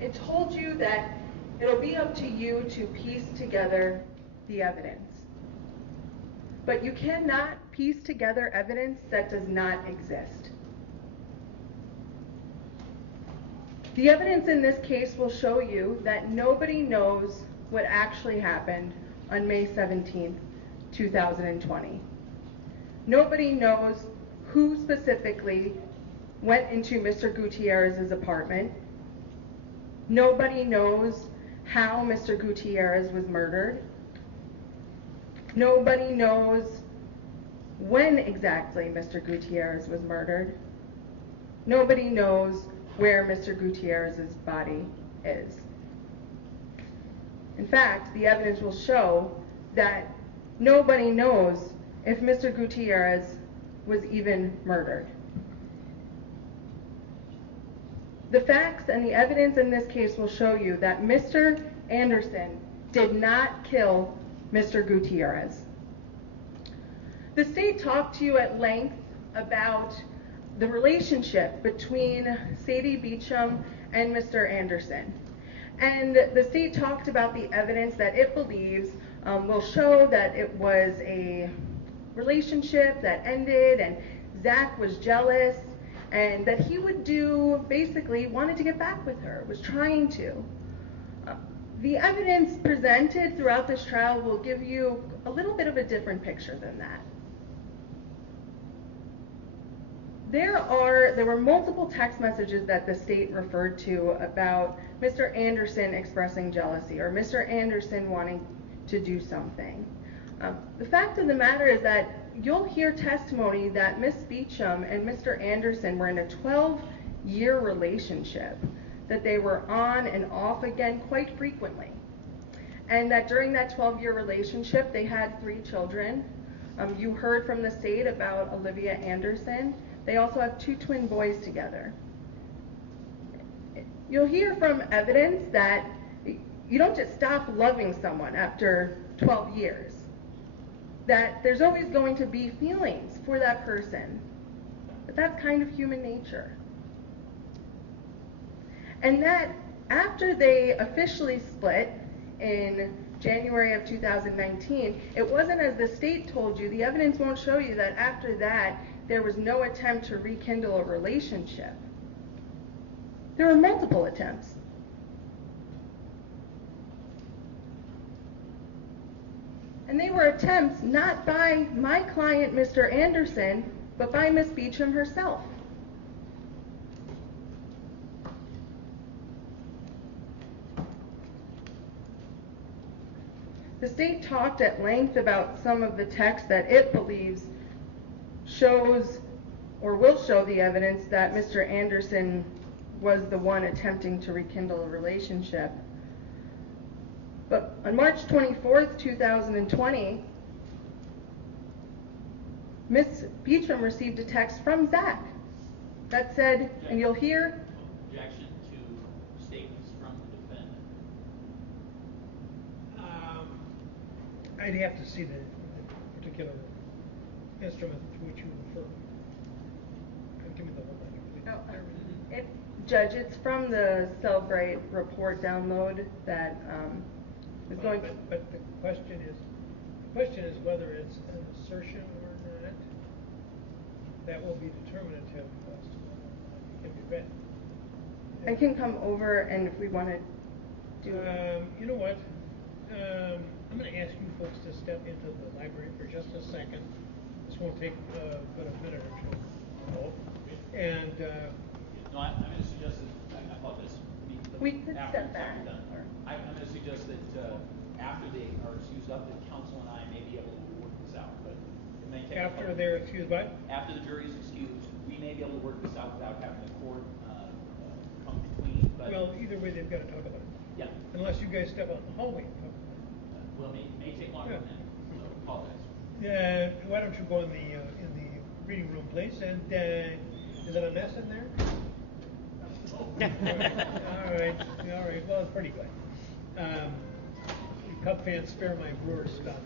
It told you that it'll be up to you to piece together the evidence. But you cannot piece together evidence that does not exist. The evidence in this case will show you that nobody knows what actually happened on May 17th, 2020. Nobody knows who specifically went into Mr. Gutierrez's apartment. Nobody knows how Mr. Gutierrez was murdered. Nobody knows when exactly Mr. Gutierrez was murdered. Nobody knows where Mr. Gutierrez's body is. In fact, the evidence will show that nobody knows if Mr. Gutierrez was even murdered. The facts and the evidence in this case will show you that Mr. Anderson did not kill Mr. Gutierrez. The state talked to you at length about the relationship between Sadie Beecham and Mr. Anderson. And the state talked about the evidence that it believes will show that it was a relationship that ended and Zach was jealous and that he would basically wanted to get back with her, was trying to. The evidence presented throughout this trial will give you a little bit of a different picture than that. There were multiple text messages that the state referred to about Mr. Anderson expressing jealousy or Mr. Anderson wanting to do something. The fact of the matter is that you'll hear testimony that Miss Beecham and Mr. Anderson were in a 12-year relationship, that they were on and off again quite frequently, and that during that 12-year relationship they had 3 children. You heard from the state about Olivia Anderson. They also have 2 twin boys together. You'll hear from evidence that you don't just stop loving someone after 12 years, that there's always going to be feelings for that person, but that's kind of human nature. And that after they officially split in January of 2019, it wasn't as the state told you. The evidence won't show you that after that there was no attempt to rekindle a relationship. There were multiple attempts. And they were attempts not by my client, Mr. Anderson, but by Miss Beecham herself. The state talked at length about some of the text that it believes shows or will show the evidence that Mr. Anderson was the one attempting to rekindle a relationship. But on March 24th, 2020, Miss Beecham received a text from Zach that said, and you'll hear... Objection to statements from the defendant. I'd have to see the particular instrument to which you refer. Give me the whole thing. Judge, it's from the Cellbrite report download that is going... But the question is whether it's an assertion or not. That will be determinative as to whether or not it can be read. I can come over, and if we want to do it. You know what? I'm going to ask you folks to step into the library for just a second. This won't take but a minute or two. And no, I'm going to suggest that I apologize. We could step back. I'm going to suggest that after they are excused up, that counsel and I may be able to work this out. But it may take after they're excused, what? After the jury is excused, we may be able to work this out without having the court come between. But well, either way, they've got to talk about it. Yeah. Unless you guys step out in the hallway. Well, it may take longer than that. So I apologize. Why don't you go in the reading room, please? And is it a mess in there? All right. Well, it's pretty good. Cup fans spare my brewer stuff.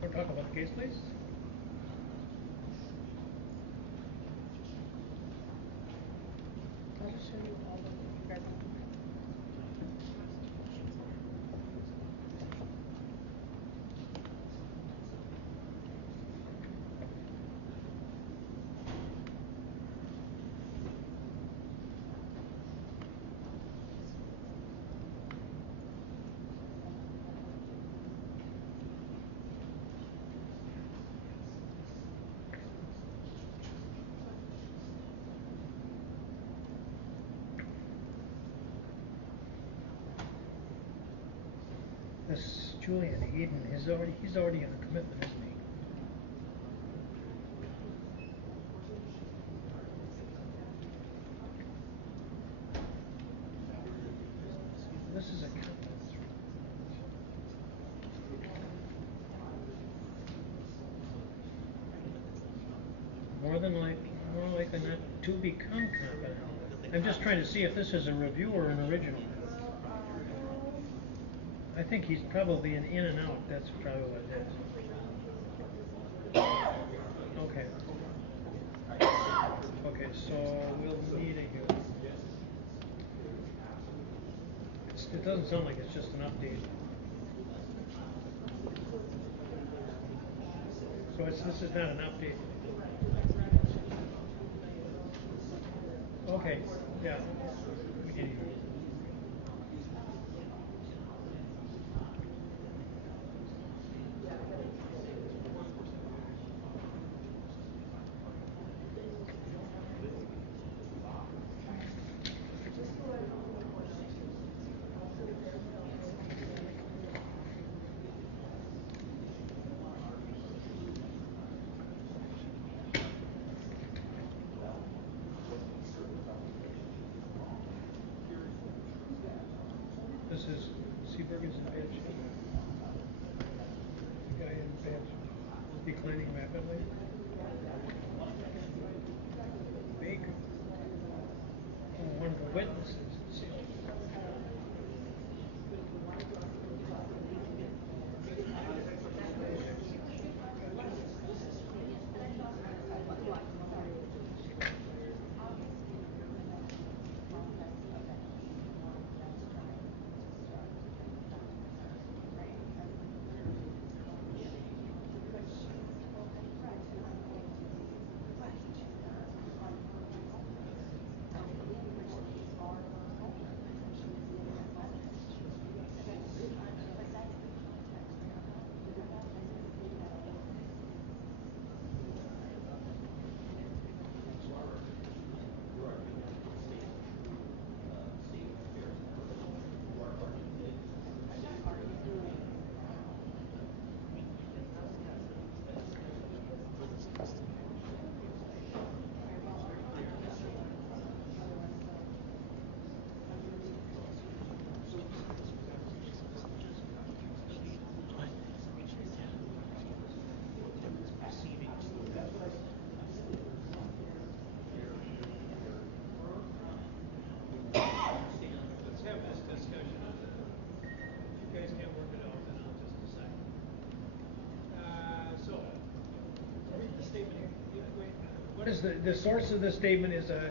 We'll talk about the case, please. Julian Eden, he's already in a commitment, isn't he? This is a commitment. More likely not to become confident. I'm just trying to see if this is a review or an original. I think he's probably an in and out. That's probably what it is. Okay. Okay, so we'll need a hearing. It doesn't sound like it's just an update. So this is not an update. Okay, yeah. We can hear it. This is Seaberg is in bad shape. The guy in bad shape. Declining rapidly. Baker. Oh, one of the witnesses. What is the source of the statement is a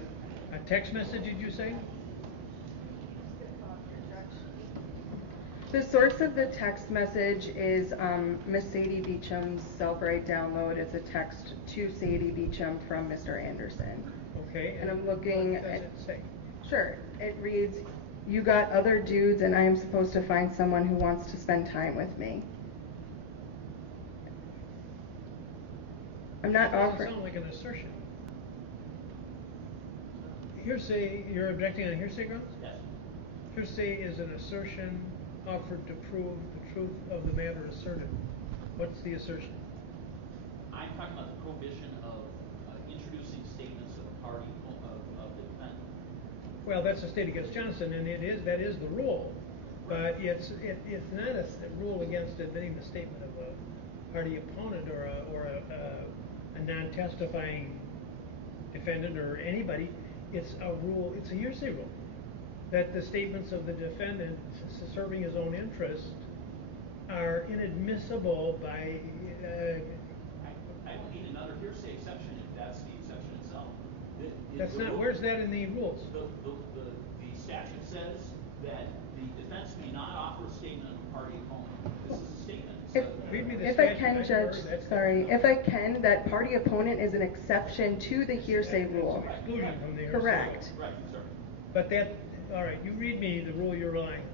text message, did you say? The source of the text message is Miss Sadie Beecham's Cellbrite download. It's a text to Sadie Beecham from Mr. Anderson. Okay. And I'm looking what does at. it say? Sure. It reads, "You got other dudes, and I am supposed to find someone who wants to spend time with me." I'm not offering. It sounds like an assertion. Hearsay, you're objecting on hearsay grounds? Yes. Hearsay is an assertion offered to prove the truth of the matter asserted. What's the assertion? I'm talking about the prohibition of introducing statements of a party of the defendant. Well, that's a state against Johnson, and that is the rule. But it's not a rule against admitting the statement of a party opponent or a non-testifying defendant or anybody. It's a rule. It's a hearsay rule that the statements of the defendant serving his own interest are inadmissible by. I don't need another hearsay exception if that's the exception itself. That's not. Where's that in the rules? The statute says that the defense may not offer a statement of a party opponent. This is a statement. Read me the If I statute. can, Judge, sorry. If I can, that party opponent is an exception to the hearsay rule. Exclusion from the hearsay. Correct. Right, sir. But that. All right. You read me the rule you're relying on.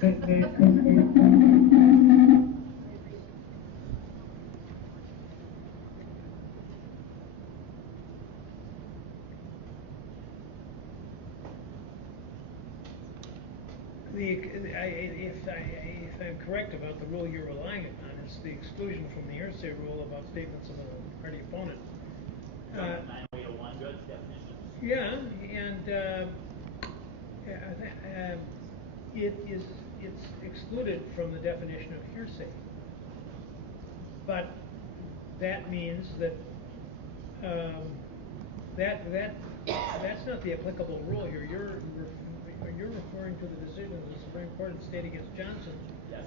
If I'm correct about the rule you're relying upon, it's the exclusion from the hearsay rule about statements of a party opponent. 90801, Judge, definitions. Yeah, and it's excluded from the definition of hearsay. But that means that that's not the applicable rule here. You're referring to the decision of the Supreme Court in State against Johnson. Yes.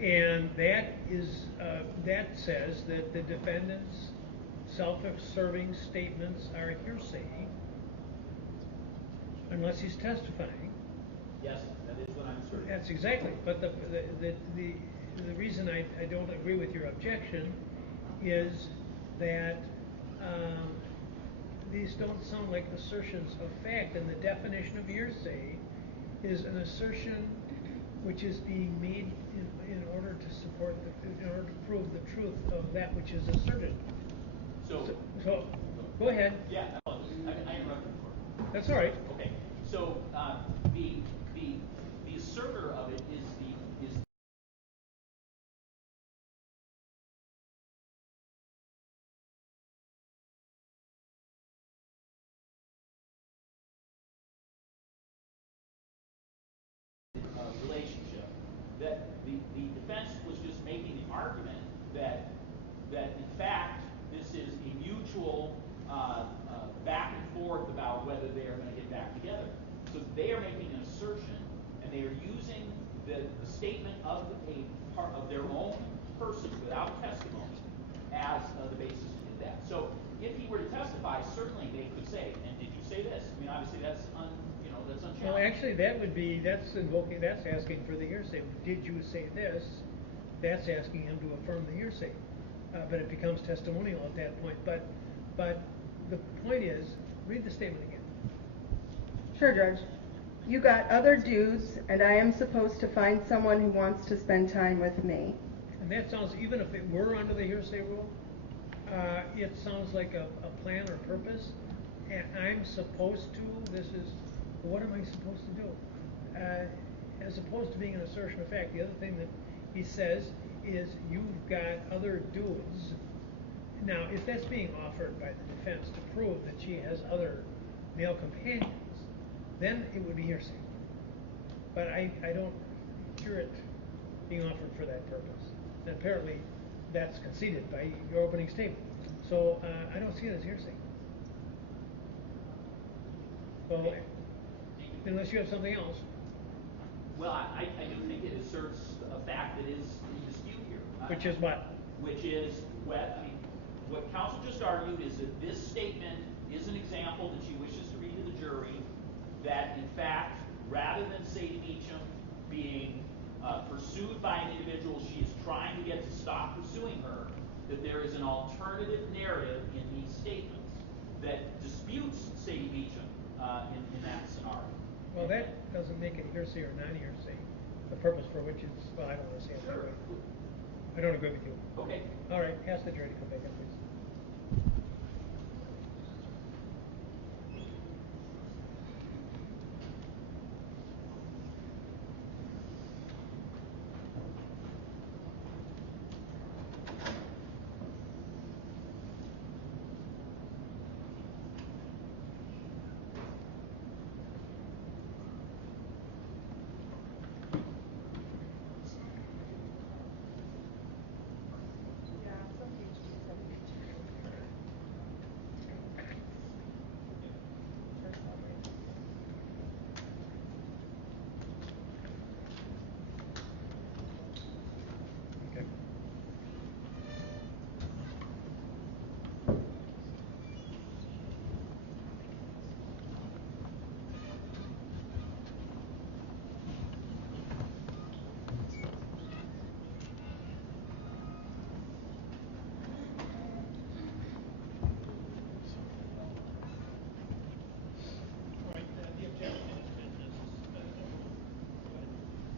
And that says that the defendant's self-serving statements are hearsay unless he's testifying. Yes, that is what I'm asserting. That's exactly. But the reason I don't agree with your objection is that these don't sound like assertions of fact, and the definition of hearsay is an assertion which is being made in order to prove the truth of that which is asserted. So go ahead. Yeah, I interrupted before. That's all right. Okay. So the asserter of it is relationship. That the defense was just making the argument that in fact this is a mutual back and forth about whether they are going to get back together. So they are making an assertion, and they are using the statement of a part of their own person without testimony as the basis to do that. So if he were to testify, certainly they could say, and did you say this? I mean, obviously that's unchallenged. Well, actually, that's asking for the hearsay. Did you say this? That's asking him to affirm the hearsay, but it becomes testimonial at that point. But the point is, read the statement again. Sure, Judge. You got other dudes, and I am supposed to find someone who wants to spend time with me. And that sounds, even if it were under the hearsay rule, it sounds like a plan or purpose. And I'm supposed to, what am I supposed to do? As opposed to being an assertion of fact, the other thing that he says is, you've got other dudes. Now, if that's being offered by the defense to prove that she has other male companions, then it would be hearsay. But I don't hear it being offered for that purpose. And apparently, that's conceded by your opening statement. So I don't see it as hearsay. So, unless you have something else. Well, I do think it asserts a fact that is in dispute here. Which is what? Which is what counsel just argued is that this statement is an example that she wishes to read to the jury, that in fact, rather than Sadie Meacham being pursued by an individual she is trying to get to stop pursuing her, that there is an alternative narrative in these statements that disputes Sadie Meacham in that scenario. Well, that doesn't make it hearsay or non-hearsay. The purpose for which it's, well, I don't want to say it that way. I don't agree with you. Okay. All right, ask the jury to come back up, please.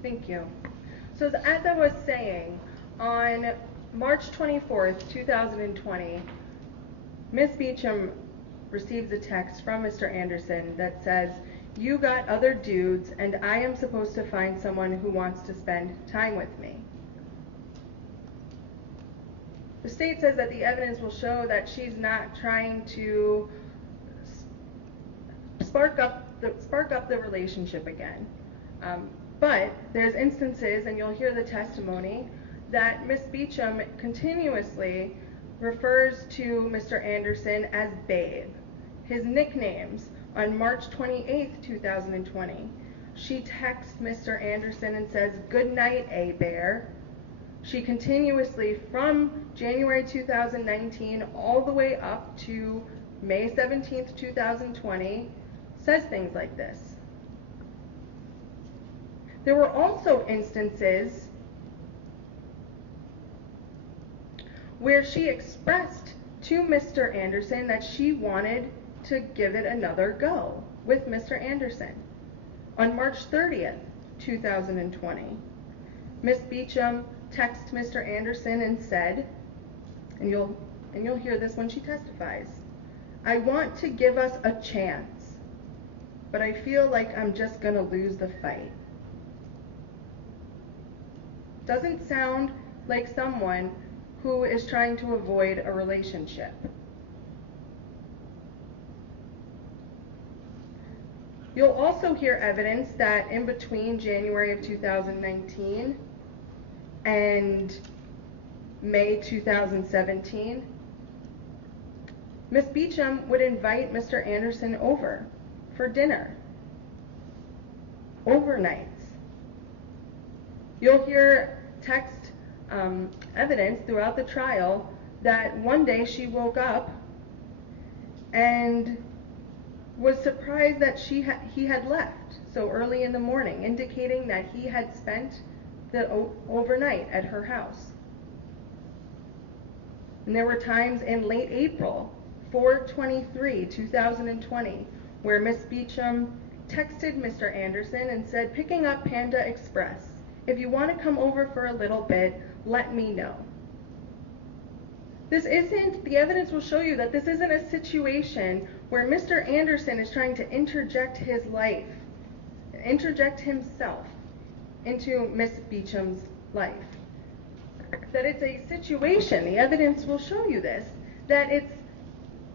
Thank you. So as I was saying, on March 24th, 2020, Ms. Beecham receives a text from Mr. Anderson that says, "You got other dudes, and I am supposed to find someone who wants to spend time with me." The state says that the evidence will show that she's not trying to spark up the relationship again. But there's instances, and you'll hear the testimony, that Ms. Beecham continuously refers to Mr. Anderson as Babe. His nicknames, on March 28th, 2020, she texts Mr. Anderson and says, "Good night, A-Bear." She continuously, from January 2019 all the way up to May 17th, 2020, says things like this. There were also instances where she expressed to Mr. Anderson that she wanted to give it another go with Mr. Anderson. On March 30th, 2020, Ms. Beecham texted Mr. Anderson and said, and you'll hear this when she testifies, "I want to give us a chance, but I feel like I'm just gonna lose the fight." Doesn't sound like someone who is trying to avoid a relationship. You'll also hear evidence that in between January of 2019 and May 2017, Ms. Beecham would invite Mr. Anderson over for dinner, overnights. You'll hear text evidence throughout the trial that one day she woke up and was surprised that he had left so early in the morning, indicating that he had spent the overnight at her house. And there were times in late April, 4/23/2020, where Ms. Beecham texted Mr. Anderson and said, "Picking up Panda Express. If you want to come over for a little bit, let me know." The evidence will show you that this isn't a situation where Mr. Anderson is trying to interject his life, interject himself into Ms. Beecham's life. That it's a situation, the evidence will show you this, that it's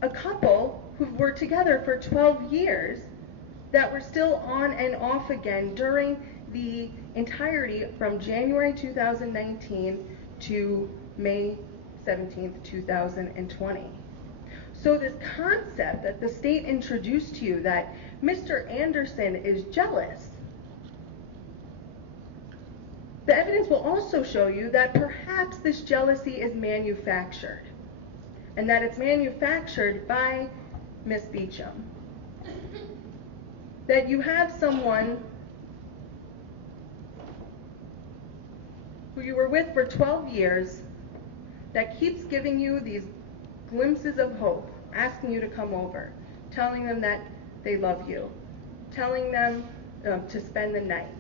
a couple who were together for 12 years that were still on and off again during the entirety from January 2019 to May 17th, 2020. So this concept that the state introduced to you that Mr. Anderson is jealous, the evidence will also show you that perhaps this jealousy is manufactured, and that it's manufactured by Ms. Beecham. That you have someone who you were with for 12 years that keeps giving you these glimpses of hope, asking you to come over, telling them that they love you, telling them to spend the night.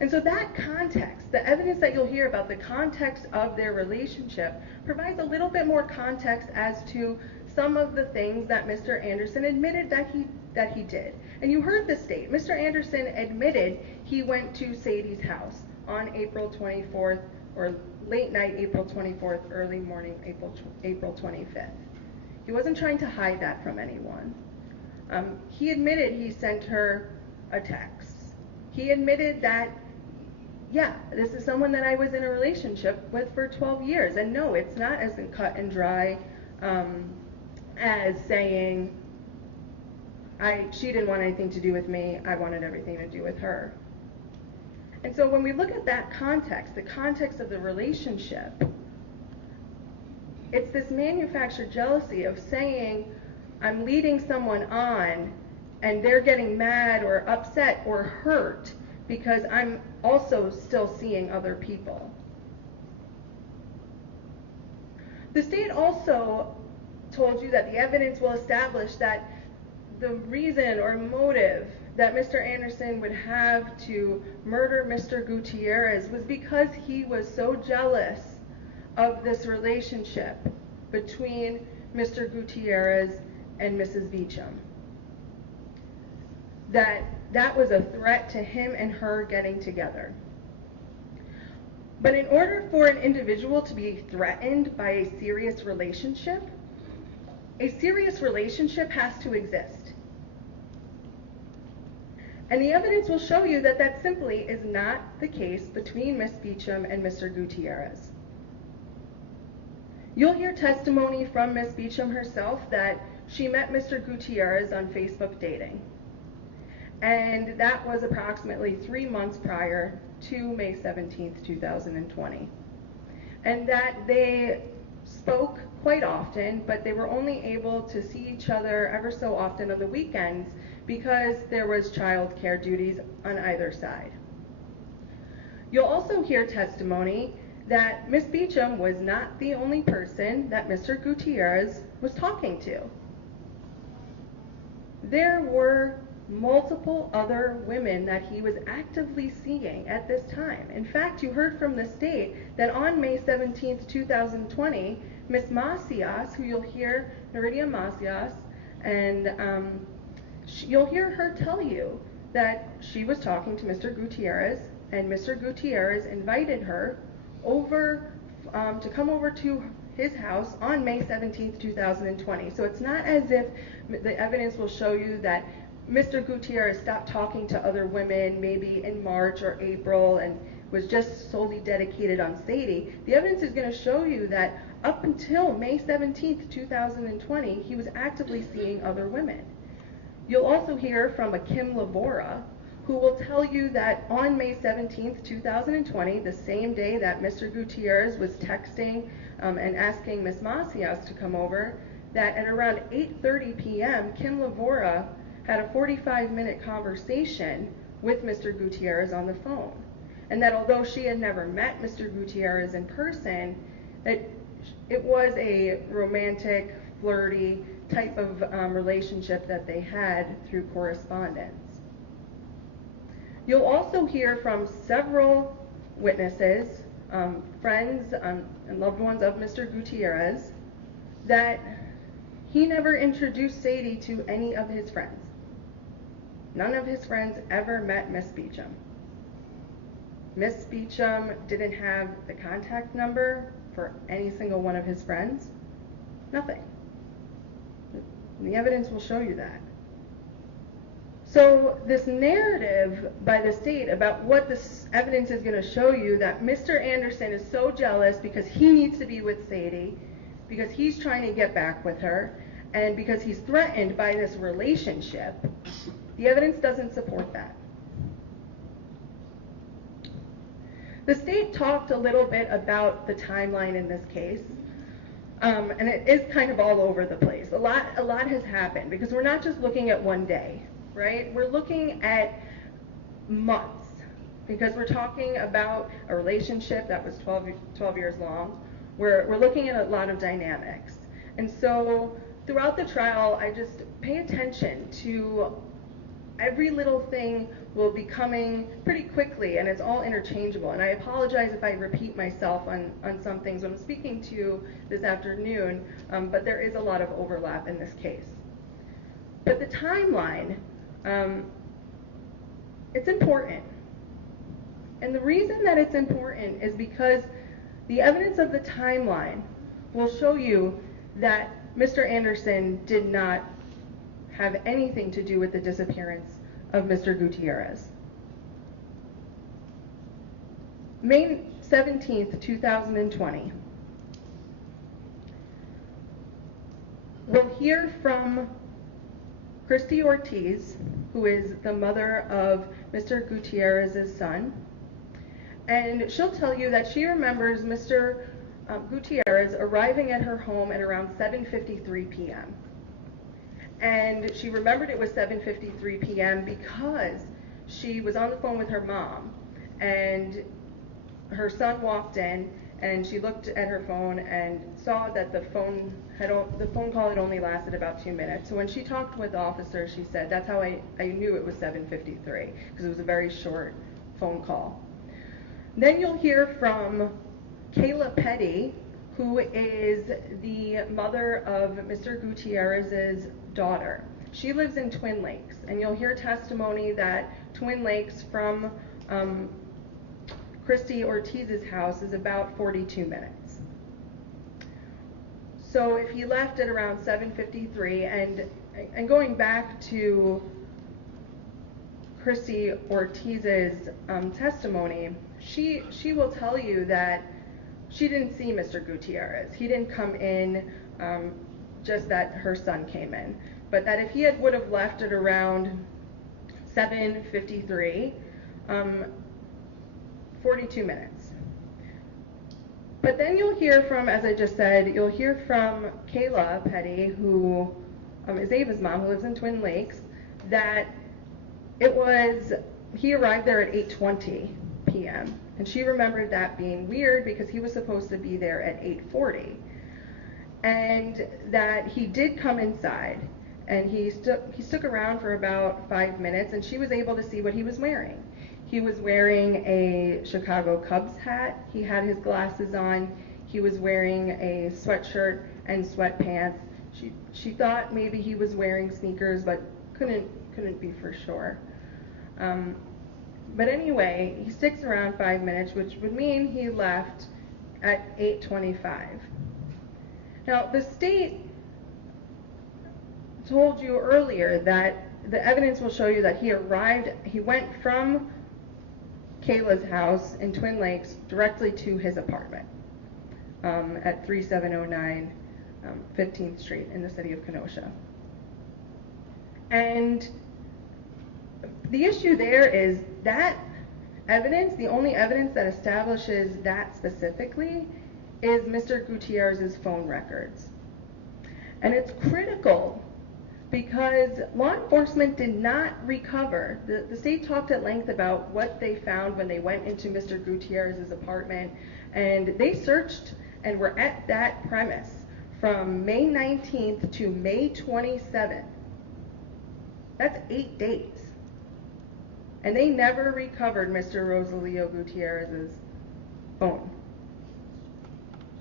And so that context, the evidence that you'll hear about the context of their relationship, provides a little bit more context as to some of the things that Mr. Anderson admitted that he did. And you heard the state. Mr. Anderson admitted he went to Sadie's house on April 24th, or late night April 24th, early morning April 25th. He wasn't trying to hide that from anyone. He admitted he sent her a text. He admitted that, yeah, this is someone that I was in a relationship with for 12 years. And no, it's not as cut and dry as saying, she didn't want anything to do with me, I wanted everything to do with her. And so when we look at that context, the context of the relationship, it's this manufactured jealousy of saying, I'm leading someone on, and they're getting mad or upset or hurt because I'm also still seeing other people. The state also told you that the evidence will establish that the reason or motive that Mr. Anderson would have to murder Mr. Gutierrez was because he was so jealous of this relationship between Mr. Gutierrez and Mrs. Beecham. That was a threat to him and her getting together. But in order for an individual to be threatened by a serious relationship has to exist. And the evidence will show you that that simply is not the case between Miss Beecham and Mr. Gutierrez. You'll hear testimony from Miss Beecham herself that she met Mr. Gutierrez on Facebook dating. And that was approximately 3 months prior to May 17th, 2020. And that they spoke quite often, but they were only able to see each other ever so often on the weekends because there was child care duties on either side. You'll also hear testimony that Miss Beecham was not the only person that Mr. Gutierrez was talking to. There were multiple other women that he was actively seeing at this time. In fact, you heard from the state that on May 17th, 2020, Miss Macias, who you'll hear, Naridia Macias, and you'll hear her tell you that she was talking to Mr. Gutierrez, and Mr. Gutierrez invited her over to come over to his house on May 17th, 2020. So it's not as if the evidence will show you that Mr. Gutierrez stopped talking to other women maybe in March or April and was just solely dedicated on Sadie. The evidence is going to show you that up until May 17th, 2020, he was actively seeing other women. You'll also hear from a Kim Lavora, who will tell you that on May 17th, 2020, the same day that Mr. Gutierrez was texting and asking Miss Macias to come over, that at around 8:30 p.m., Kim Lavora had a 45-minute conversation with Mr. Gutierrez on the phone. And that although she had never met Mr. Gutierrez in person, that it was a romantic, flirty type of relationship that they had through correspondence. You'll also hear from several witnesses, friends and loved ones of Mr. Gutierrez, that he never introduced Sadie to any of his friends. None of his friends ever met Miss Beecham. Miss Beecham didn't have the contact number for any single one of his friends. Nothing. And the evidence will show you that. So this narrative by the state about what this evidence is going to show you, that Mr. Anderson is so jealous because he needs to be with Sadie, because he's trying to get back with her, and because he's threatened by this relationship, the evidence doesn't support that. The state talked a little bit about the timeline in this case, and it is kind of all over the place. A lot has happened because we're not just looking at one day, right? We're looking at months because we're talking about a relationship that was 12 years long. We're looking at a lot of dynamics. And so throughout the trial, I just pay attention to every little thing will be coming pretty quickly, and it's all interchangeable. And I apologize if I repeat myself on some things when I'm speaking to you this afternoon, but there is a lot of overlap in this case. But the timeline, it's important. And the reason that it's important is because the evidence of the timeline will show you that Mr. Anderson did not have anything to do with the disappearance of Mr. Gutierrez. May 17th, 2020. We'll hear from Christy Ortiz, who is the mother of Mr. Gutierrez's son, and she'll tell you that she remembers Mr. Gutierrez arriving at her home at around 7:53 p.m. And she remembered it was 7:53 p.m. because she was on the phone with her mom, and her son walked in, and she looked at her phone and saw that the phone call had only lasted about 2 minutes. So when she talked with the officer, she said, that's how I knew it was 7:53, because it was a very short phone call. Then you'll hear from Kayla Petty, who is the mother of Mr. Gutierrez's daughter. She lives in Twin Lakes, and you'll hear testimony that Twin Lakes from Christy Ortiz's house is about 42 minutes. So if he left at around 7:53, and going back to Christy Ortiz's testimony, she will tell you that she didn't see Mr. Gutierrez. He didn't come in, just that her son came in. But that if he would have left at around 7:53, 42 minutes. But then you'll hear from, as I just said, you'll hear from Kayla Petty, who is Ava's mom, who lives in Twin Lakes, that he arrived there at 8:20 p.m. And she remembered that being weird because he was supposed to be there at 8:40. And that he did come inside, and he stuck around for about 5 minutes, and she was able to see what he was wearing. He was wearing a Chicago Cubs hat, he had his glasses on, he was wearing a sweatshirt and sweatpants. She thought maybe he was wearing sneakers, but couldn't be for sure. But anyway, he sticks around 5 minutes, which would mean he left at 8:25. Now, the state told you earlier that the evidence will show you that he went from Kayla's house in Twin Lakes directly to his apartment at 3709 15th Street in the city of Kenosha. And the issue there is that evidence, the only evidence that establishes that specifically, is Mr. Gutierrez's phone records. And it's critical because law enforcement did not recover. The state talked at length about what they found when they went into Mr. Gutierrez's apartment, and they searched and were at that premise from May 19th to May 27th. That's 8 days. And they never recovered Mr. Rosalio Gutierrez's phone.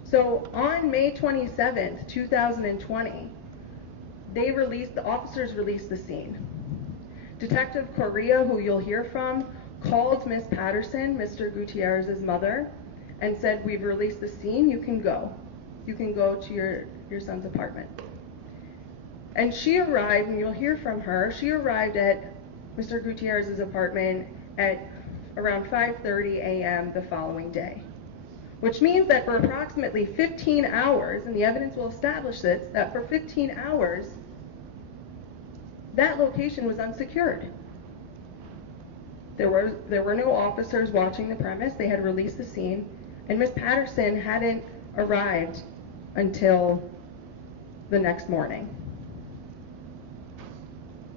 So on May 27th, 2020, the officers released the scene. Detective Correa, who you'll hear from, called Miss Patterson, Mr. Gutierrez's mother, and said, we've released the scene, you can go. You can go to your son's apartment. And she arrived, and you'll hear from her, she arrived at Mr. Gutierrez's apartment at around 5:30 a.m. the following day. Which means that for approximately 15 hours, and the evidence will establish this, that for 15 hours, that location was unsecured. There were no officers watching the premise. They had released the scene, and Miss Patterson hadn't arrived until the next morning.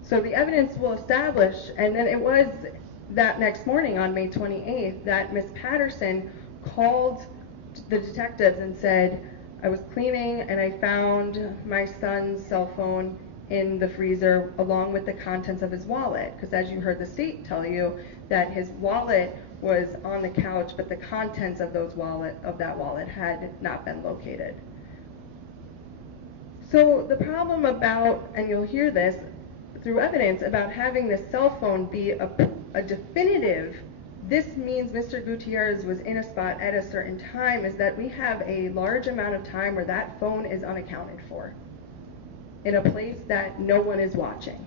So the evidence will establish, and then it was that next morning on May 28th that Miss Patterson called the detectives and said, I was cleaning and I found my son's cell phone in the freezer along with the contents of his wallet, because as you heard the state tell you that his wallet was on the couch, but the contents of that wallet had not been located. So the problem about, and you'll hear this through evidence, about having the cell phone be a definitive, this means Mr. Gutierrez was in a spot at a certain time, is that we have a large amount of time where that phone is unaccounted for in a place that no one is watching.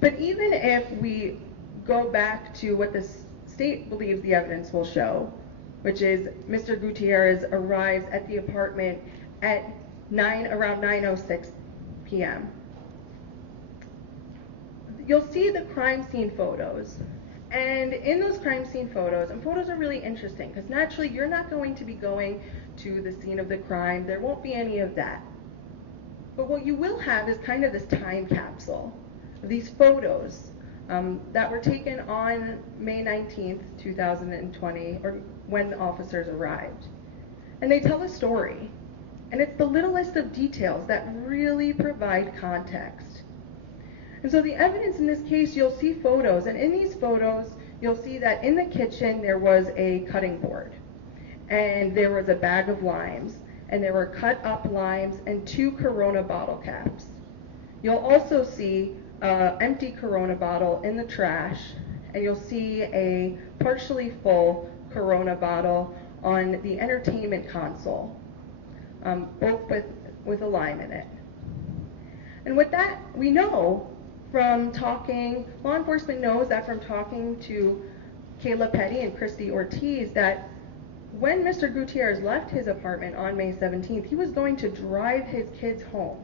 But even if we go back to what the state believes the evidence will show, which is Mr. Gutierrez arrives at the apartment at around 9:06 p.m. You'll see the crime scene photos. And in those crime scene photos, and photos are really interesting because naturally you're not going to be going to the scene of the crime. There won't be any of that. But what you will have is kind of this time capsule of these photos that were taken on May 19th, 2020, or when the officers arrived. And they tell a story. And it's the littlest of details that really provide context. And so the evidence in this case, you'll see photos. And in these photos, you'll see that in the kitchen there was a cutting board. And there was a bag of limes. And there were cut up limes and 2 Corona bottle caps. You'll also see an empty Corona bottle in the trash. And you'll see a partially full Corona bottle on the entertainment console, both with a lime in it. And with that, we know from talking, law enforcement knows that from talking to Kayla Petty and Christy Ortiz, that when Mr. Gutierrez left his apartment on May 17th, he was going to drive his kids home.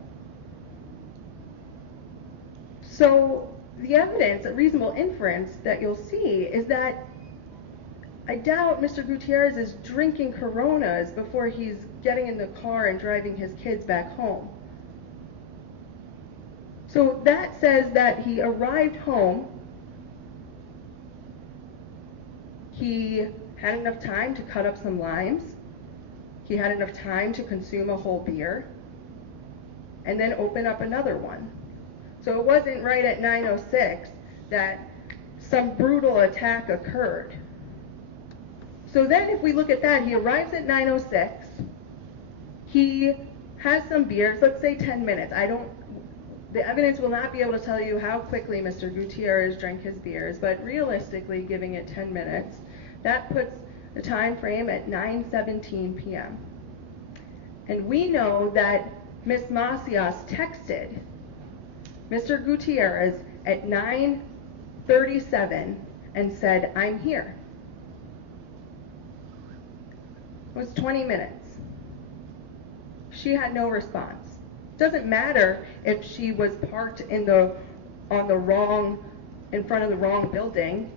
So the evidence, a reasonable inference that you'll see is that I doubt Mr. Gutierrez is drinking Coronas before he's getting in the car and driving his kids back home. So that says that he arrived home, he had enough time to cut up some limes, he had enough time to consume a whole beer, and then open up another one. So it wasn't right at 9:06 that some brutal attack occurred. So then if we look at that, he arrives at 9:06, he has some beers, let's say 10 minutes. The evidence will not be able to tell you how quickly Mr. Gutierrez drank his beers, but realistically, giving it 10 minutes, that puts the time frame at 9:17 p.m. And we know that Ms. Macias texted Mr. Gutierrez at 9:37 and said, "I'm here." It was 20 minutes. She had no response. Doesn't matter if she was parked in front of the wrong building,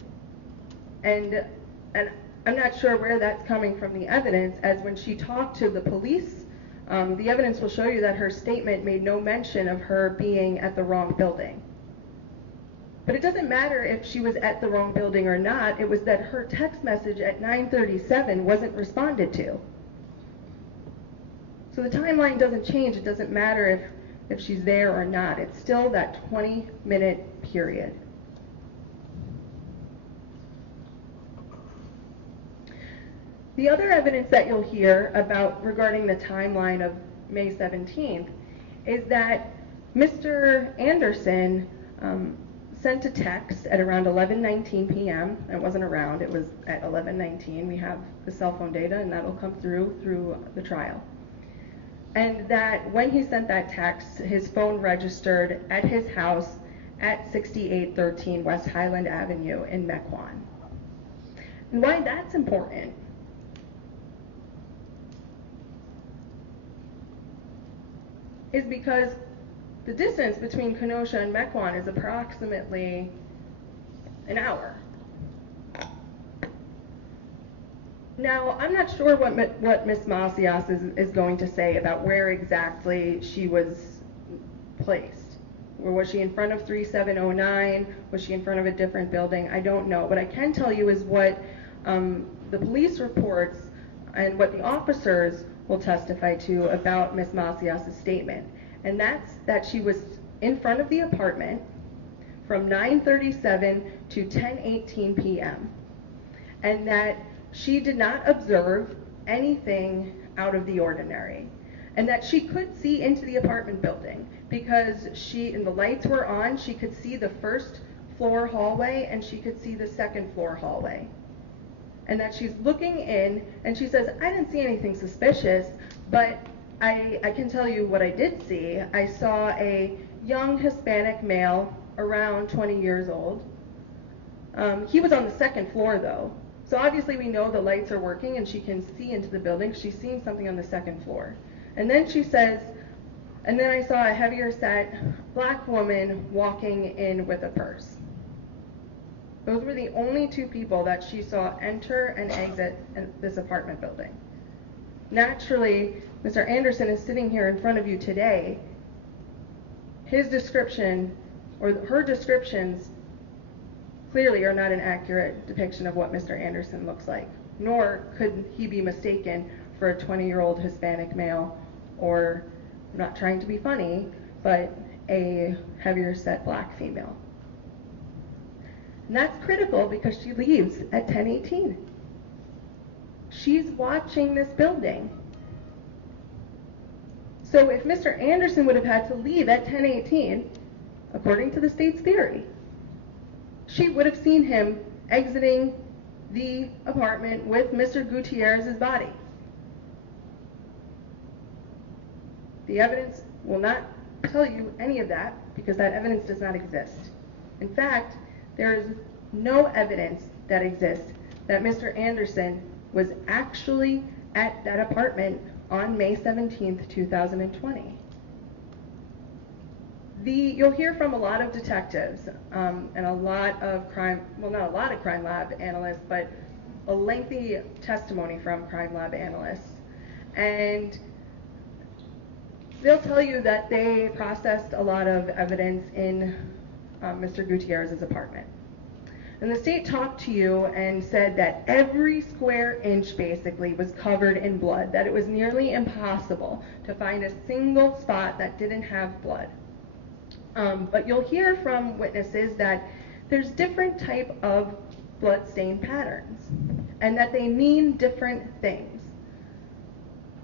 and I'm not sure where that's coming from, the evidence, as when she talked to the police, the evidence will show you that her statement made no mention of her being at the wrong building. But it doesn't matter if she was at the wrong building or not, it was that her text message at 9:37 wasn't responded to. So the timeline doesn't change. It doesn't matter if she's there or not. It's still that 20-minute period. The other evidence that you'll hear about regarding the timeline of May 17th is that Mr. Anderson sent a text at around 11:19 p.m. It wasn't around, it was at 11:19. We have the cell phone data, and that'll come through the trial. And that when he sent that text, his phone registered at his house at 6813 West Highland Avenue in Mequon. And why that's important is because the distance between Kenosha and Mequon is approximately an hour. Now, I'm not sure what Ms. Macias is going to say about where exactly she was placed. Or was she in front of 3709? Was she in front of a different building? I don't know. What I can tell you is what the police reports and what the officers will testify to about Ms. Macias' statement. And that's that she was in front of the apartment from 9:37 to 10:18 p.m. and that she did not observe anything out of the ordinary, and that she could see into the apartment building because and the lights were on. She could see the first floor hallway and she could see the second floor hallway, and that she's looking in and she says, "I didn't see anything suspicious, but I can tell you what I did see. I saw a young Hispanic male around 20 years old. He was on the second floor though. So obviously we know the lights are working and she can see into the building. She's seeing something on the second floor." And then she says, "And then I saw a heavier set black woman walking in with a purse." Those were the only 2 people that she saw enter and exit this apartment building. Naturally, Mr. Anderson is sitting here in front of you today. His description, or her descriptions, clearly are not an accurate depiction of what Mr. Anderson looks like. nor could he be mistaken for a 20-year-old Hispanic male, or, I'm not trying to be funny, but a heavier set black female. And that's critical because she leaves at 10:18. She's watching this building. So if Mr. Anderson would have had to leave at 10:18, according to the state's theory, she would have seen him exiting the apartment with Mr. Gutierrez's body. The evidence will not tell you any of that because that evidence does not exist. In fact, there is no evidence that exists that Mr. Anderson was actually at that apartment on May 17th, 2020. You'll hear from a lot of detectives and a lot of crime lab analysts, but a lengthy testimony from crime lab analysts. And they'll tell you that they processed a lot of evidence in Mr. Gutierrez's apartment. And the state talked to you and said that every square inch basically was covered in blood, that it was nearly impossible to find a single spot that didn't have blood. But you'll hear from witnesses that there's different type of blood stain patterns and that they mean different things.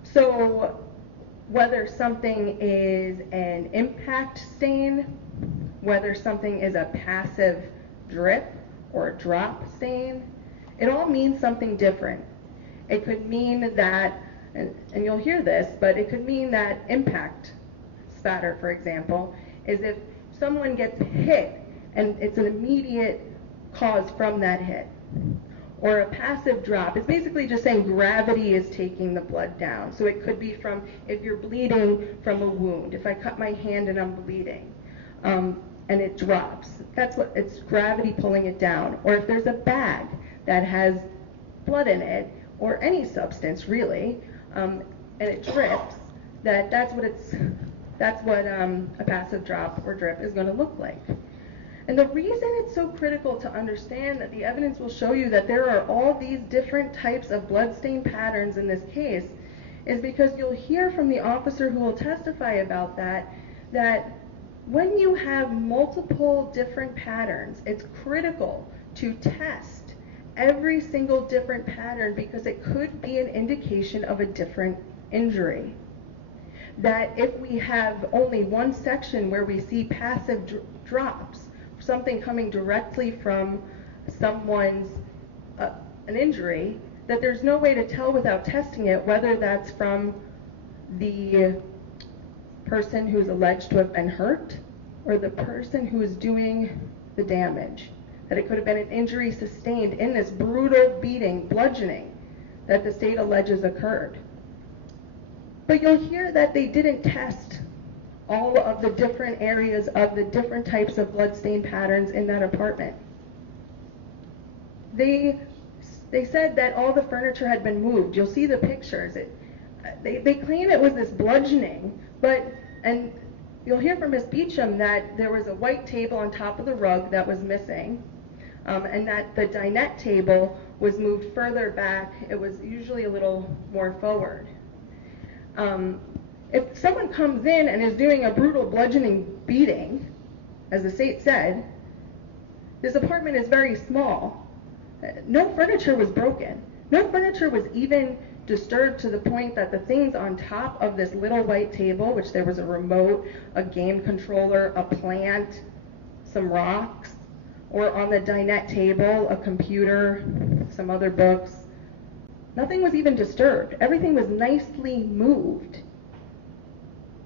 So whether something is an impact stain, whether something is a passive drip or a drop stain, it all means something different. It could mean that, and you'll hear this, but it could mean that impact spatter, for example, is if someone gets hit and it's an immediate cause from that hit. Or a passive drop, it's basically just saying gravity is taking the blood down. So it could be from, if you're bleeding from a wound, if I cut my hand and I'm bleeding, and it drops, it's gravity pulling it down. Or if there's a bag that has blood in it, or any substance really, and it drips, that's what a passive drop or drip is going to look like. And the reason it's so critical to understand that the evidence will show you that there are all these different types of bloodstain patterns in this case is because you'll hear from the officer who will testify about that when you have multiple different patterns, it's critical to test every single different pattern because it could be an indication of a different injury. That if we have only one section where we see passive drops, something coming directly from someone's an injury, that there's no way to tell without testing it whether that's from the person who's alleged to have been hurt or the person who is doing the damage. That it could have been an injury sustained in this brutal beating, bludgeoning, that the state alleges occurred. But you'll hear that they didn't test all of the different areas of the different types of bloodstain patterns in that apartment. They said that all the furniture had been moved. You'll see the pictures. They claim it was this bludgeoning, and you'll hear from Ms. Beecham that there was a white table on top of the rug that was missing, and that the dinette table was moved further back. It was usually a little more forward. If someone comes in and is doing a brutal bludgeoning beating, as the state said, this apartment is very small. No furniture was broken. No furniture was even disturbed to the point that the things on top of this little white table, which there was a remote, a game controller, a plant, some rocks, or on the dinette table, a computer, some other books, nothing was even disturbed. Everything was nicely moved.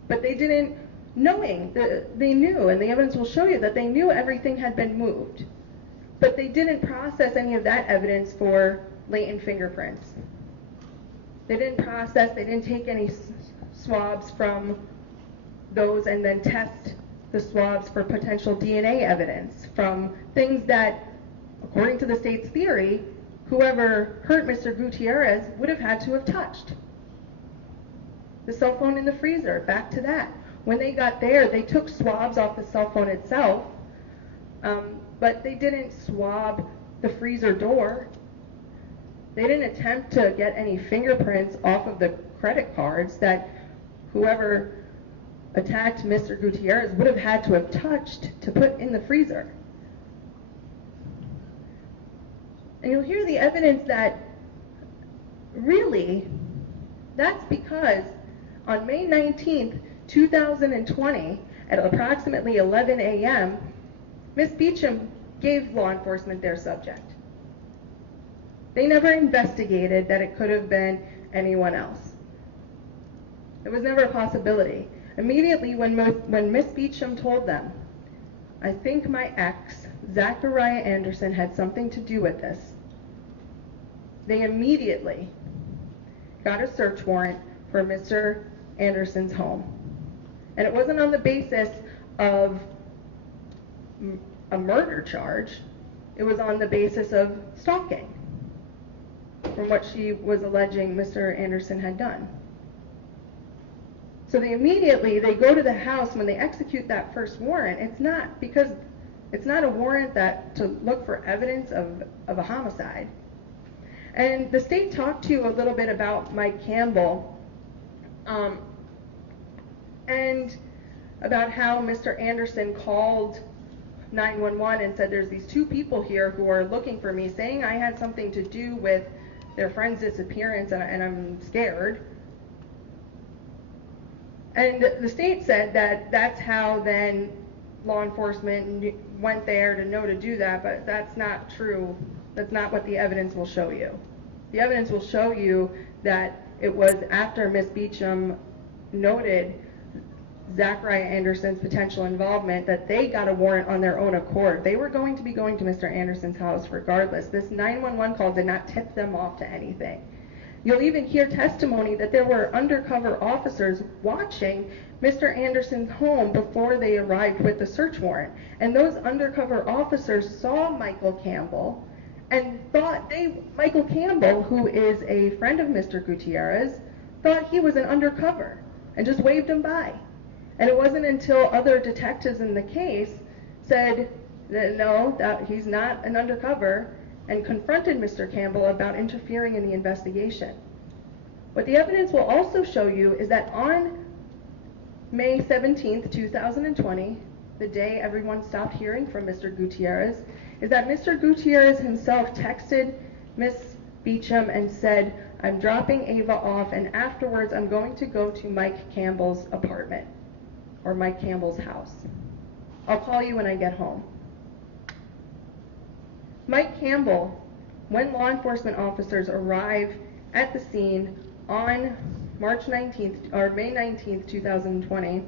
But they didn't, they knew, and the evidence will show you that they knew everything had been moved. But they didn't process any of that evidence for latent fingerprints. They didn't take any swabs from those and then test the swabs for potential DNA evidence from things that, according to the state's theory, whoever hurt Mr. Gutierrez would have had to have touched. The cell phone in the freezer, back to that. When they got there, they took swabs off the cell phone itself, but they didn't swab the freezer door. They didn't attempt to get any fingerprints off of the credit cards that whoever attacked Mr. Gutierrez would have had to have touched to put in the freezer. And you'll hear the evidence that really, that's because on May 19th, 2020, at approximately 11 a.m., Ms. Beecham gave law enforcement their subject. They never investigated that it could have been anyone else. It was never a possibility. Immediately when Ms. Beecham told them, I think my ex, Zachariah Anderson, had something to do with this, they immediately got a search warrant for Mr. Anderson's home. And it wasn't on the basis of a murder charge. It was on the basis of stalking, from what she was alleging Mr. Anderson had done. So they go to the house when they execute that first warrant. It's not a warrant to look for evidence of a homicide. And the state talked to you a little bit about Mike Campbell, and about how Mr. Anderson called 911 and said there's these two people here who are looking for me, saying I had something to do with their friend's disappearance and I'm scared. And the state said that that's how then law enforcement went there to know to do that, but that's not true. That's not what the evidence will show you. The evidence will show you that it was after Ms. Beecham noted Zachariah Anderson's potential involvement that they got a warrant on their own accord. They were going to be going to Mr. Anderson's house regardless. This 911 call did not tip them off to anything. You'll even hear testimony that there were undercover officers watching Mr. Anderson's home before they arrived with the search warrant. And those undercover officers saw Michael Campbell and thought Michael Campbell, who is a friend of Mr. Gutierrez, thought he was an undercover and just waved him by. And it wasn't until other detectives in the case said that no, that he's not an undercover, and confronted Mr. Campbell about interfering in the investigation. What the evidence will also show you is that on May 17th, 2020, the day everyone stopped hearing from Mr. Gutierrez, is that Mr. Gutierrez himself texted Ms. Beecham and said, I'm dropping Ava off and afterwards I'm going to go to Mike Campbell's apartment, or Mike Campbell's house. I'll call you when I get home. Mike Campbell, when law enforcement officers arrive at the scene on May 19th, 2020,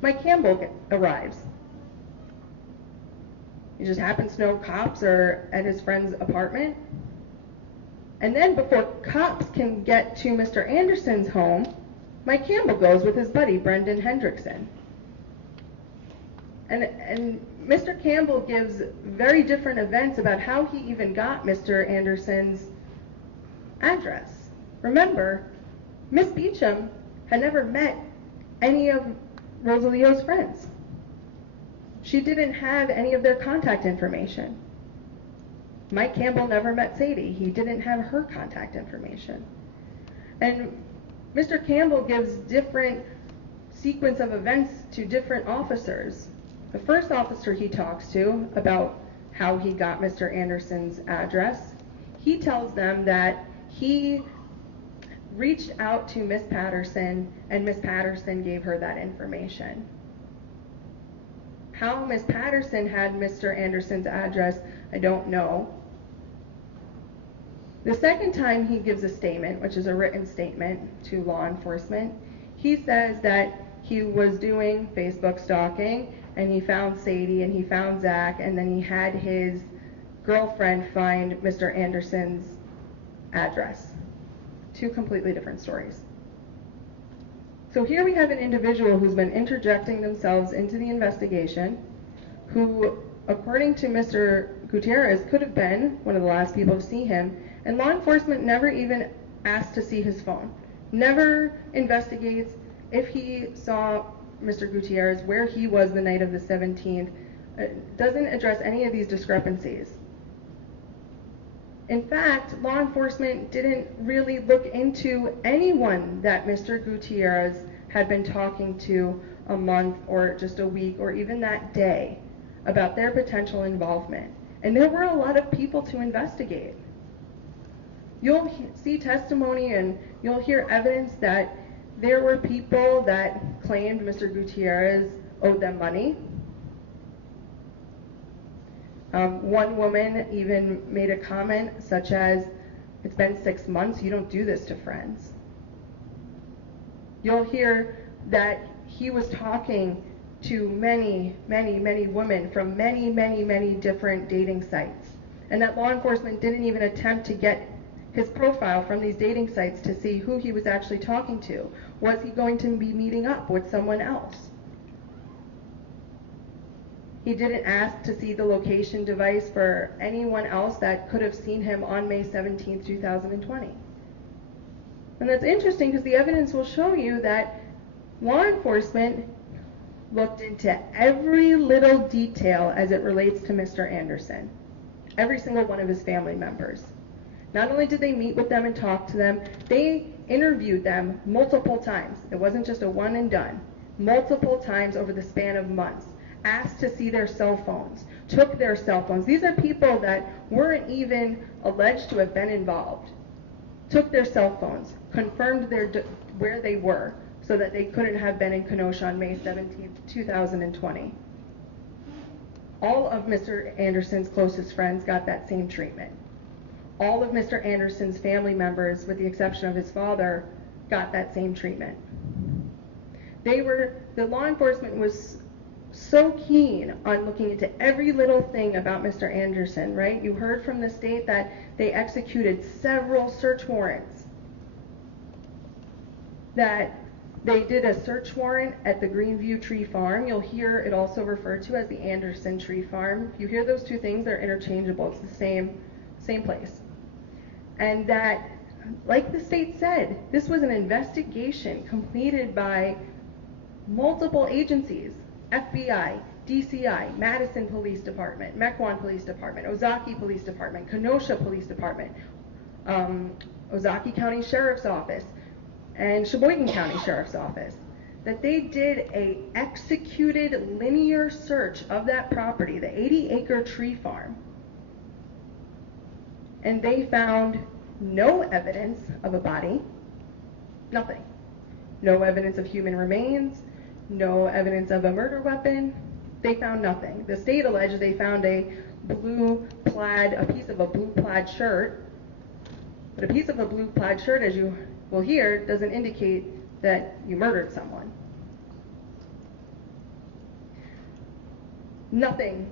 Mike Campbell arrives. He just happens to know cops are at his friend's apartment. And then before cops can get to Mr. Anderson's home, Mike Campbell goes with his buddy, Brendan Hendrickson. And Mr. Campbell gives very different events about how he even got Mr. Anderson's address. Remember, Miss Beecham had never met any of Rosalio's friends. She didn't have any of their contact information. Mike Campbell never met Sadie. He didn't have her contact information. And Mr. Campbell gives different sequence of events to different officers. The first officer he talks to about how he got Mr. Anderson's address, he tells them that he reached out to Miss Patterson and Miss Patterson gave her that information. How Miss Patterson had Mr. Anderson's address, I don't know. The second time he gives a statement, which is a written statement to law enforcement, he says that he was doing Facebook stalking and he found Sadie and he found Zach, and then he had his girlfriend find Mr. Anderson's address. Two completely different stories. So here we have an individual who's been interjecting themselves into the investigation, who, according to Mr. Gutierrez, could have been one of the last people to see him, and law enforcement never even asked to see his phone. Never investigates if he saw Mr. Gutierrez, where he was the night of the 17th, doesn't address any of these discrepancies. In fact, law enforcement didn't really look into anyone that Mr. Gutierrez had been talking to a month or just a week or even that day about their potential involvement. And there were a lot of people to investigate. You'll see testimony and you'll hear evidence that there were people that claimed Mr. Gutierrez owed them money. One woman even made a comment such as, "It's been 6 months, you don't do this to friends." You'll hear that he was talking to many, many, many women from many, many, many different dating sites, and that law enforcement didn't even attempt to get his profile from these dating sites to see who he was actually talking to. Was he going to be meeting up with someone else? He didn't ask to see the location device for anyone else that could have seen him on May 17, 2020. And that's interesting because the evidence will show you that law enforcement looked into every little detail as it relates to Mr. Anderson, every single one of his family members. Not only did they meet with them and talk to them, they interviewed them multiple times. It wasn't just a one and done. Multiple times over the span of months. Asked to see their cell phones, took their cell phones. These are people that weren't even alleged to have been involved. Took their cell phones, confirmed where they were so that they couldn't have been in Kenosha on May 17, 2020. All of Mr. Anderson's closest friends got that same treatment. All of Mr. Anderson's family members, with the exception of his father, got that same treatment. The law enforcement was so keen on looking into every little thing about Mr. Anderson, right? You heard from the state that they executed several search warrants. That they did a search warrant at the Greenview Tree Farm. You'll hear it also referred to as the Anderson Tree Farm. You hear those two things, they're interchangeable. It's the same place. And that, like the state said, this was an investigation completed by multiple agencies. FBI, DCI, Madison Police Department, Mequon Police Department, Ozaukee Police Department, Kenosha Police Department, Ozaukee County Sheriff's Office, and Sheboygan County Sheriff's Office. That they did a executed linear search of that property, the 80-acre tree farm. And they found no evidence of a body, nothing. No evidence of human remains, no evidence of a murder weapon. They found nothing. The state alleged they found a piece of a blue plaid shirt. But a piece of a blue plaid shirt, as you will hear, doesn't indicate that you murdered someone. Nothing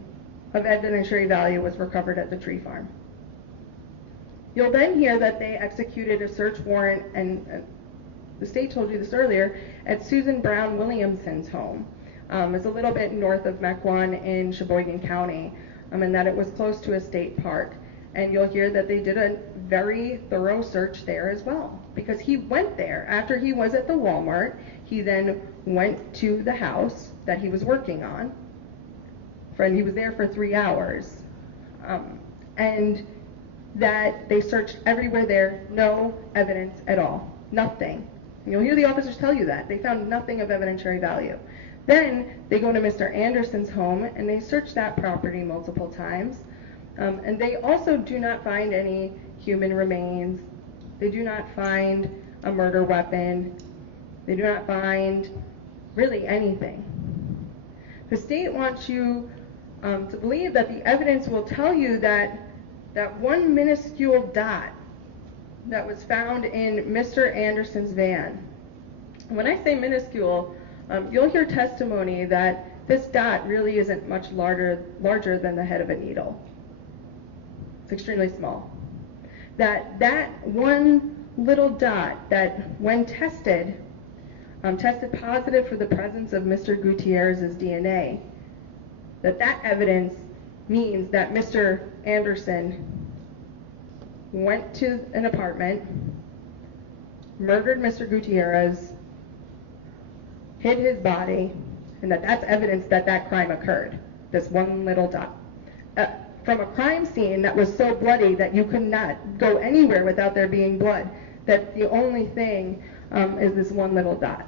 of evidentiary value was recovered at the tree farm. You'll then hear that they executed a search warrant, and the state told you this earlier, at Susan Brown Williamson's home. It's a little bit north of Mequon in Sheboygan County, and that it was close to a state park. And you'll hear that they did a very thorough search there as well, because he went there after he was at the Walmart. He then went to the house that he was working on, and he was there for 3 hours. And that they searched everywhere there, no evidence at all, nothing. And you'll hear the officers tell you that. They found nothing of evidentiary value. Then they go to Mr. Anderson's home and they search that property multiple times. And they also do not find any human remains. They do not find a murder weapon. They do not find really anything. The state wants you to believe that the evidence will tell you that that one minuscule dot that was found in Mr. Anderson's van. When I say minuscule, you'll hear testimony that this dot really isn't much larger than the head of a needle. It's extremely small. That one little dot that when tested positive for the presence of Mr. Gutierrez's DNA, that evidence means that Mr. Anderson went to an apartment, murdered Mr. Gutierrez, hid his body, and that's evidence that crime occurred, this one little dot. from a crime scene that was so bloody that you could not go anywhere without there being blood, that the only thing is this one little dot.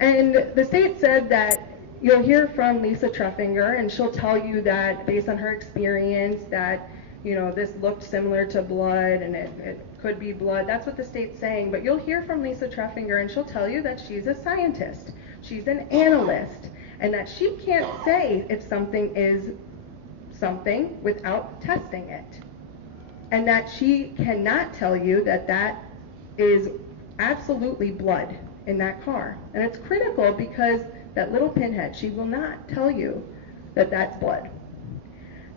And the state said that you'll hear from Lisa Treffinger, and she'll tell you that based on her experience that, you know, this looked similar to blood and it could be blood. That's what the state's saying. But you'll hear from Lisa Treffinger, and she'll tell you that she's a scientist. She's an analyst, and that she can't say if something is something without testing it. And that she cannot tell you that that is absolutely blood in that car. And it's critical because that little pinhead, she will not tell you that that's blood.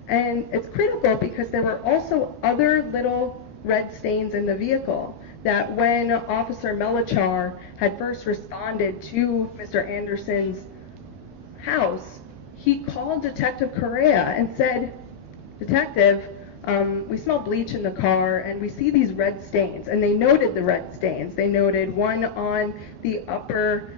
And it's critical because there were also other little red stains in the vehicle that when Officer Melachar had first responded to Mr. Anderson's house, he called Detective Correa and said, "Detective, we smell bleach in the car and we see these red stains." And they noted the red stains. They noted one on the upper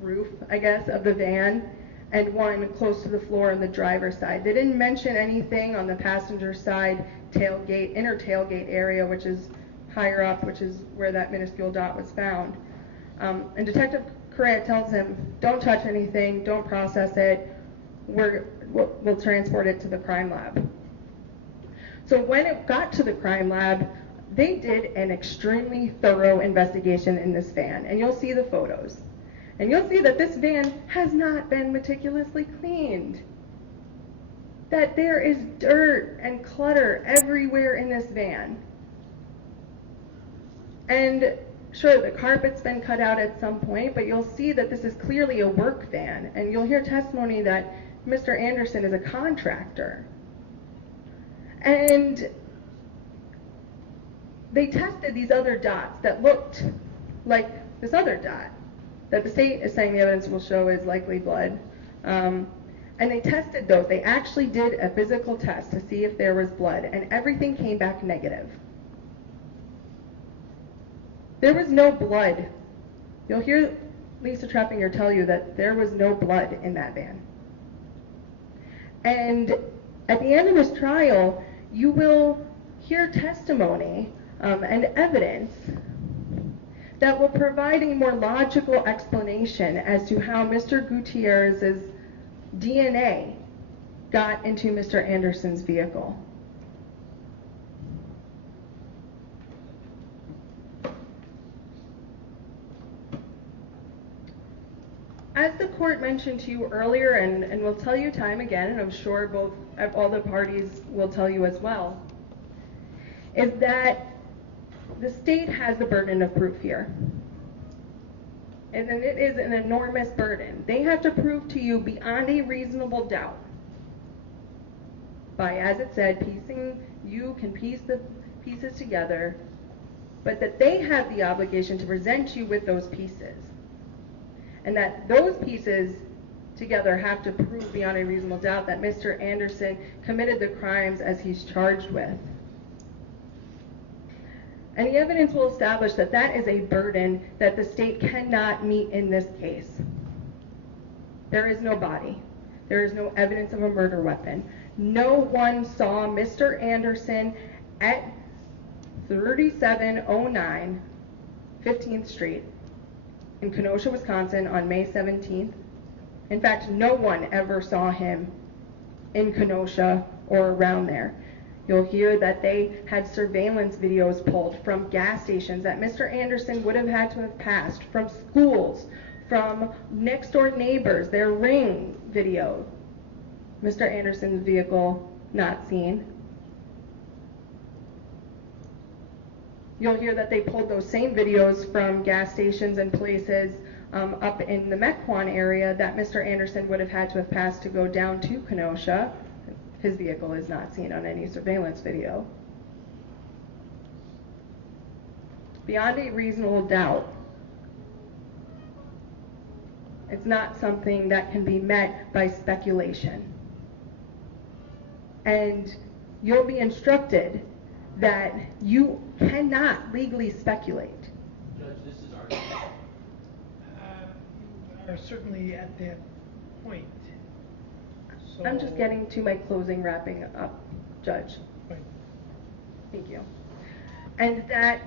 roof, I guess, of the van, and one close to the floor on the driver's side. They didn't mention anything on the passenger side tailgate, inner tailgate area, which is higher up, which is where that minuscule dot was found. And Detective Correa tells him, "Don't touch anything, don't process it, we'll transport it to the crime lab." So when it got to the crime lab, they did an extremely thorough investigation in this van, and you'll see the photos. And you'll see that this van has not been meticulously cleaned. That there is dirt and clutter everywhere in this van. And sure, the carpet's been cut out at some point, but you'll see that this is clearly a work van. And you'll hear testimony that Mr. Anderson is a contractor. And they tested these other dots that looked like this other dot that the state is saying the evidence will show is likely blood. And they tested those. They actually did a physical test to see if there was blood, and everything came back negative. There was no blood. You'll hear Lisa Treffinger tell you that there was no blood in that van. And at the end of this trial, you will hear testimony and evidence that will provide a more logical explanation as to how Mr. Gutierrez's DNA got into Mr. Anderson's vehicle. As the court mentioned to you earlier, and will tell you time again, and I'm sure all the parties will tell you as well, is that the state has the burden of proof here. And it is an enormous burden. They have to prove to you beyond a reasonable doubt by, as it said, you can piece the pieces together, but that they have the obligation to present you with those pieces. And that those pieces together have to prove beyond a reasonable doubt that Mr. Anderson committed the crimes as he's charged with. And the evidence will establish that that is a burden that the state cannot meet in this case. There is no body. There is no evidence of a murder weapon. No one saw Mr. Anderson at 3709 15th Street in Kenosha, Wisconsin on May 17th. In fact, no one ever saw him in Kenosha or around there. You'll hear that they had surveillance videos pulled from gas stations that Mr. Anderson would have had to have passed, from schools, from next door neighbors, their Ring video. Mr. Anderson's vehicle not seen. You'll hear that they pulled those same videos from gas stations and places up in the Mequon area that Mr. Anderson would have had to have passed to go down to Kenosha. His vehicle is not seen on any surveillance video. Beyond a reasonable doubt, it's not something that can be met by speculation. And you'll be instructed that you cannot legally speculate. Judge, this is our... You are certainly at that point. So. I'm just getting to my closing wrapping up, Judge. Right. Thank you. And that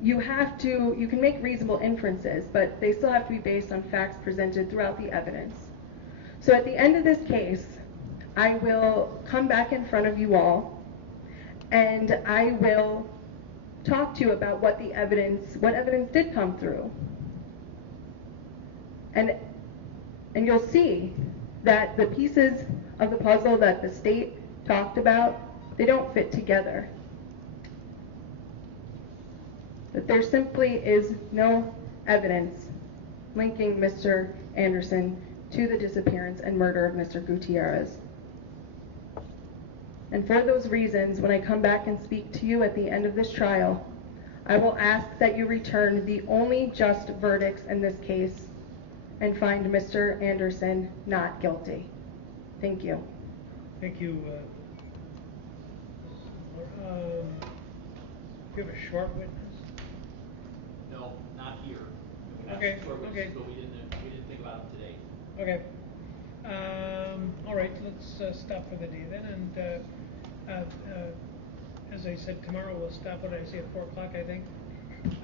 you can make reasonable inferences, but they still have to be based on facts presented throughout the evidence. So at the end of this case, I will come back in front of you all, and I will talk to you about what evidence did come through. And you'll see that the pieces of the puzzle that the state talked about, they don't fit together. That there simply is no evidence linking Mr. Anderson to the disappearance and murder of Mr. Gutierrez. And for those reasons, when I come back and speak to you at the end of this trial, I will ask that you return the only just verdicts in this case and find Mr. Anderson not guilty. Thank you. Thank you. Do you have a short witness? No, not here. We have Okay, short okay. witnesses, but we didn't think about them today. Okay. All right, let's stop for the day then. And as I said, tomorrow we'll stop, what did I say, at 4 o'clock, I think?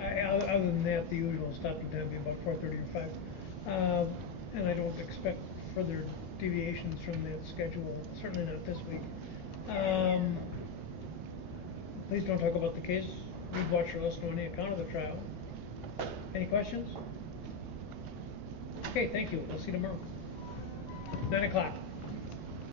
Other than that, the usual stop time will be about 4:30 or 5. And I don't expect further deviations from that schedule, certainly not this week. Please don't talk about the case. Read, watch, or listen to any account of the trial. Any questions? Okay, thank you. We'll see you tomorrow. 9 o'clock.